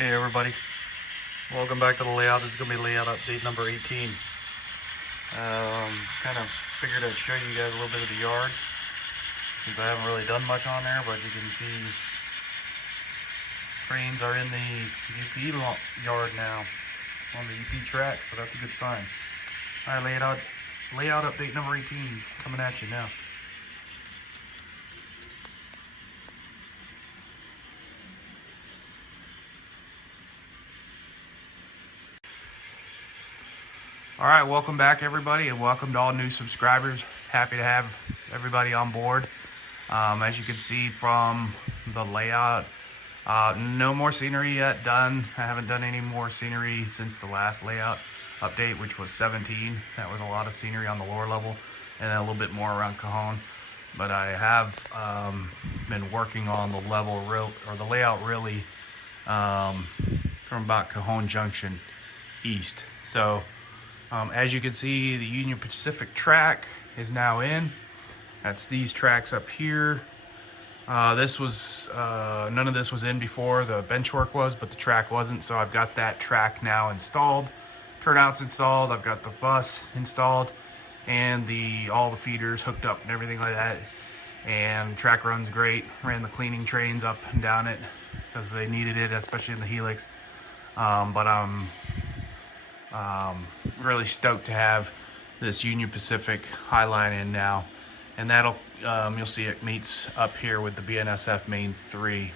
Hey everybody, welcome back to the layout. This is going to be layout update number 18. Kind of figured I'd show you guys a little bit of the yard since I haven't really done much on there, but you can see trains are in the UP yard now on the UP track, so that's a good sign. Alright, layout update number 18 coming at you now. Alright, welcome back everybody, and welcome to all new subscribers. Happy to have everybody on board. As you can see from the layout, no more scenery yet done. I haven't done any more scenery since the last layout update, which was 17. That was a lot of scenery on the lower level and a little bit more around Cajon. But I have been working on the layout really from about Cajon Junction east. So as you can see, the Union Pacific track is now in. That's these tracks up here. This was none of this was in before. The bench work was, but the track wasn't. So I've got that track now installed. Turnout's installed. I've got the bus installed, and all the feeders hooked up and everything like that. And the track runs great. Ran the cleaning trains up and down it because they needed it, especially in the helix. But I'm really stoked to have this Union Pacific High Line in now, and that'll you'll see it meets up here with the BNSF Main 3.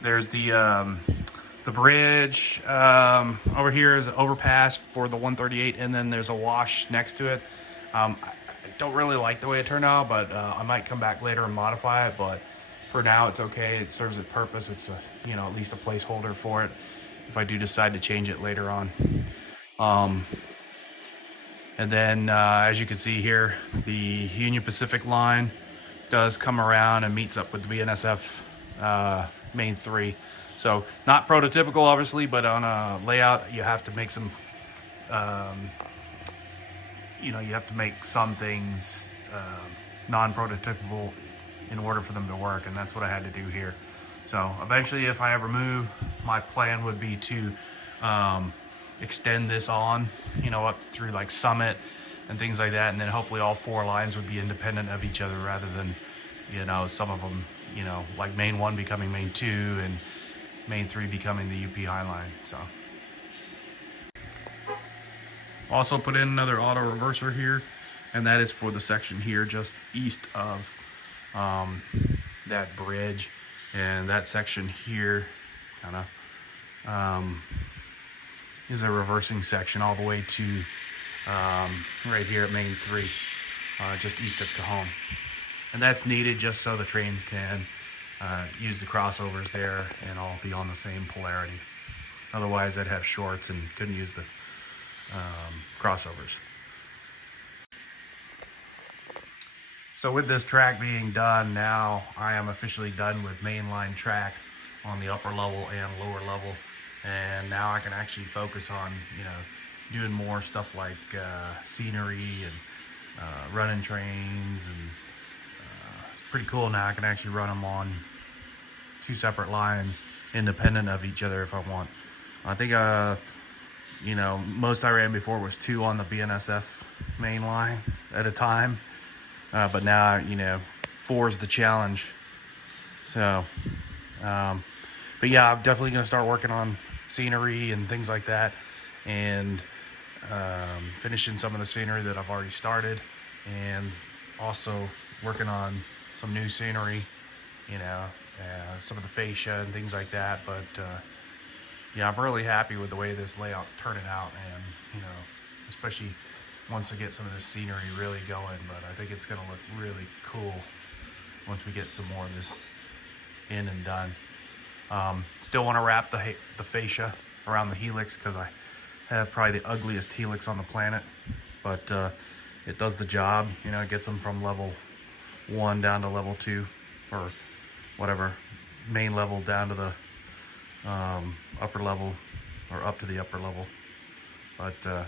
There's the bridge over here is an overpass for the 138, and then there's a wash next to it. I don't really like the way it turned out, but I might come back later and modify it. But for now, it's okay. It serves its purpose. It's at least a placeholder for it if I do decide to change it later on. And then as you can see here, the Union Pacific line does come around and meets up with the BNSF Main 3. So not prototypical, obviously, but on a layout, you have to make some. You have to make some things non-prototypical in order for them to work, and that's what I had to do here. So eventually, if I ever move, my plan would be to extend this on, up through like Summit and things like that, and then hopefully all 4 lines would be independent of each other rather than, some of them, like Main 1 becoming Main 2 and Main 3 becoming the UP High Line. So. Also put in another auto reverser here, and that is for the section here just east of that bridge, and that section here kind of is a reversing section all the way to right here at Main 3, just east of Cajon. And that's needed just so the trains can use the crossovers there and all be on the same polarity. Otherwise I'd have shorts and couldn't use the crossovers. So with this track being done now, I am officially done with mainline track on the upper level and lower level, and now I can actually focus on doing more stuff like scenery and running trains, and it's pretty cool now. I can actually run them on 2 separate lines independent of each other if I want. I think most I ran before was 2 on the BNSF main line at a time, but now 4 is the challenge. So but yeah, I'm definitely going to start working on scenery and things like that, and finishing some of the scenery that I've already started, and also working on some new scenery, some of the fascia and things like that. But yeah, I'm really happy with the way this layout's turning out, and especially once I get some of this scenery really going. But I think it's going to look really cool once we get some more of this in and done. Still want to wrap the fascia around the helix, because I have probably the ugliest helix on the planet, but it does the job. It gets them from level 1 down to level 2, or whatever, main level down to the upper level, or up to the upper level. But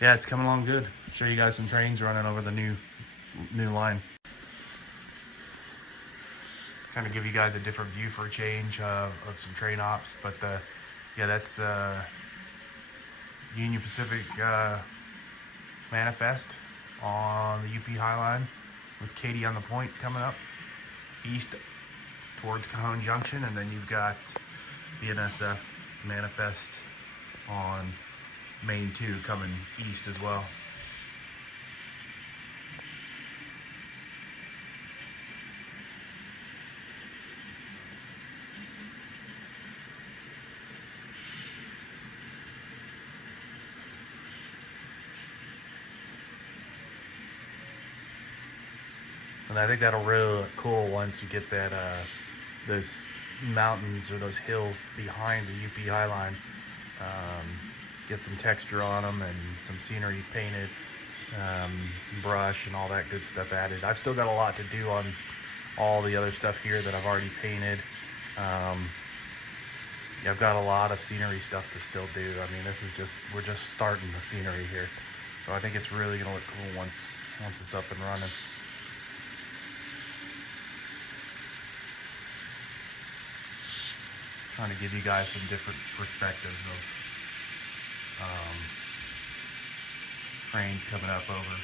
yeah, it's coming along good. Show you guys some trains running over the new line. Kind of give you guys a different view for a change of some train ops, but yeah, that's Union Pacific manifest on the UP High Line with Katy on the Point coming up east towards Cajon Junction, and then you've got BNSF manifest on Main 2 coming east as well. And I think that'll really look cool once you get that those mountains or those hills behind the UP High Line. Get some texture on them and some scenery painted, some brush and all that good stuff added. I've still got a lot to do on all the other stuff here that I've already painted. Yeah, I've got a lot of scenery stuff to still do. I mean, we're just starting the scenery here. So I think it's really gonna look cool once it's up and running. Trying to give you guys some different perspectives of trains coming up over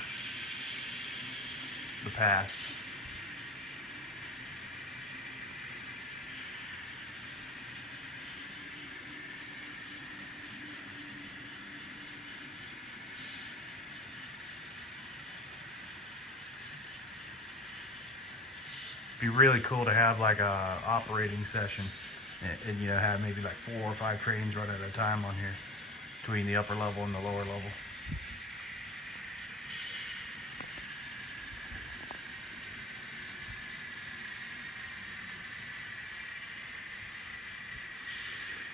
the pass. Be really cool to have like a operating session and you know, have maybe like 4 or 5 trains run at a time on here between the upper level and the lower level.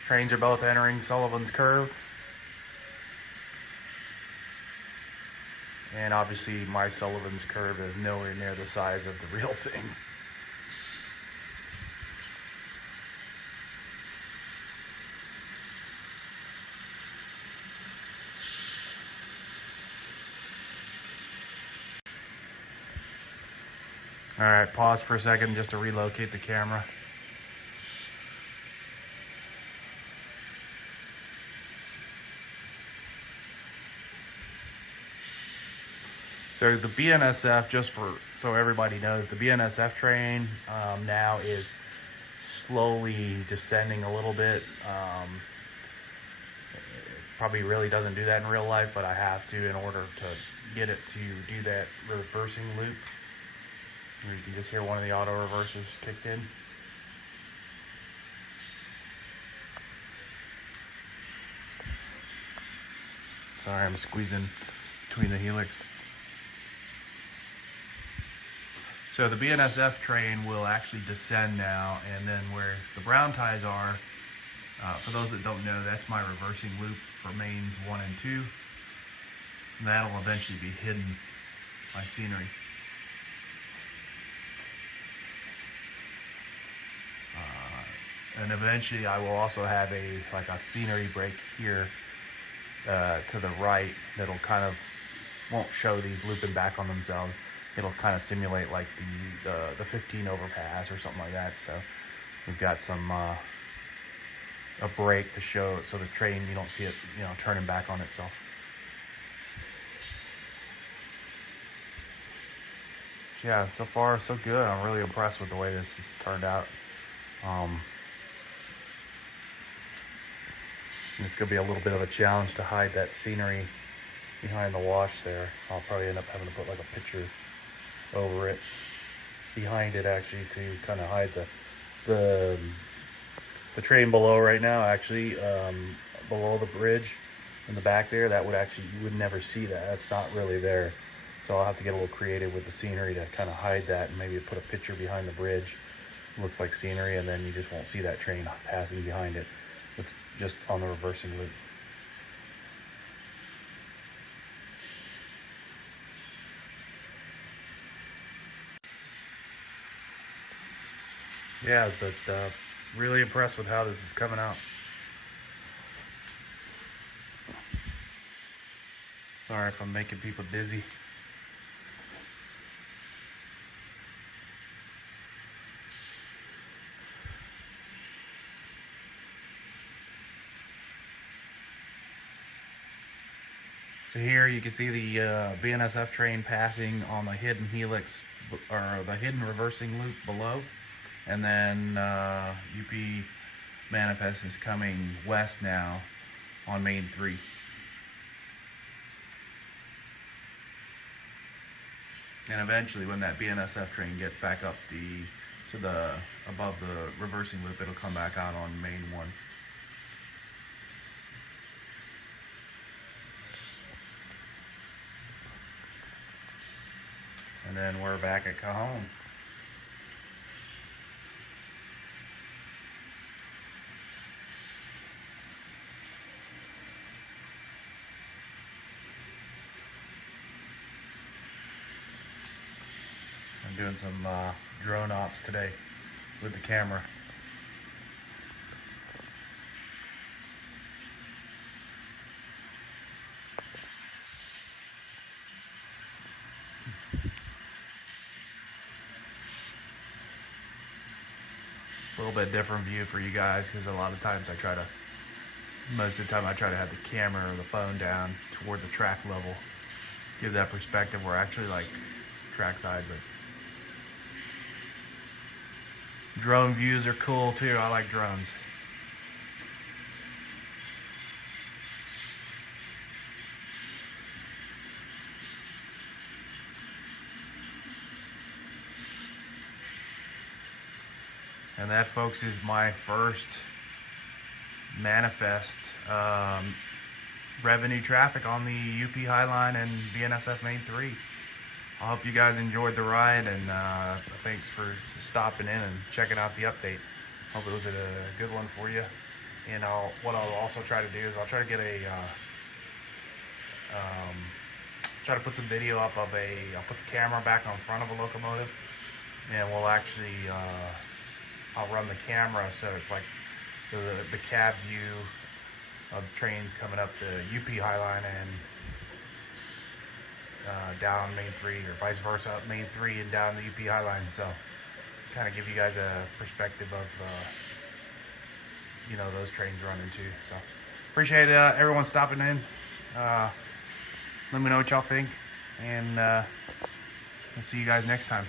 Trains are both entering Sullivan's Curve. And obviously my Sullivan's Curve is nowhere near the size of the real thing. All right, pause for a second just to relocate the camera. So the BNSF, just so everybody knows, the BNSF train now is slowly descending a little bit. Probably really doesn't do that in real life, but I have to in order to get it to do that reversing loop. You can just hear one of the auto reversers kicked in. Sorry, I'm squeezing between the helix. So the BNSF train will actually descend now, and then where the brown ties are, for those that don't know, that's my reversing loop for mains 1 and 2. And that'll eventually be hidden by scenery. And eventually I will also have a scenery break here to the right that'll kind of won't show these looping back on themselves. It'll kind of simulate like the 15 overpass or something like that. So we've got some a break to show so the train, you don't see it, you know, turning back on itself. Yeah, so far so good. I'm really impressed with the way this has turned out. It's going to be a little bit of a challenge to hide that scenery behind the wash there. I'll probably end up having to put like a picture over it, behind it actually, to kind of hide the train below right now, actually, below the bridge in the back there. That would actually, you would never see that. That's not really there. So I'll have to get a little creative with the scenery to kind of hide that, and maybe put a picture behind the bridge. Looks like scenery, and then you just won't see that train passing behind it. It's just on the reversing loop. Yeah, but really impressed with how this is coming out. Sorry if I'm making people dizzy. So here you can see the BNSF train passing on the hidden helix, or the hidden reversing loop below. And then UP manifest is coming west now on main 3. And eventually when that BNSF train gets back up above the reversing loop, it'll come back out on main 1. And then we're back at Cajon. I'm doing some drone ops today with the camera. A little bit different view for you guys, because a lot of times most of the time I try to have the camera or the phone down toward the track level, give that perspective. We're actually like trackside, but drone views are cool too. I like drones. And that, folks, is my first manifest revenue traffic on the UP Highline and BNSF Main 3. I hope you guys enjoyed the ride, and thanks for stopping in and checking out the update. Hope it was a good one for you. And what I'll also try to do is I'll try to get try to put some video up of I'll put the camera back on front of a locomotive, and we'll actually I'll run the camera so it's like the cab view of the trains coming up the UP Highline and down Main 3, or vice versa, up Main 3 and down the UP Highline. So kind of give you guys a perspective of those trains running too. So appreciate everyone stopping in. Let me know what y'all think, and we'll see you guys next time.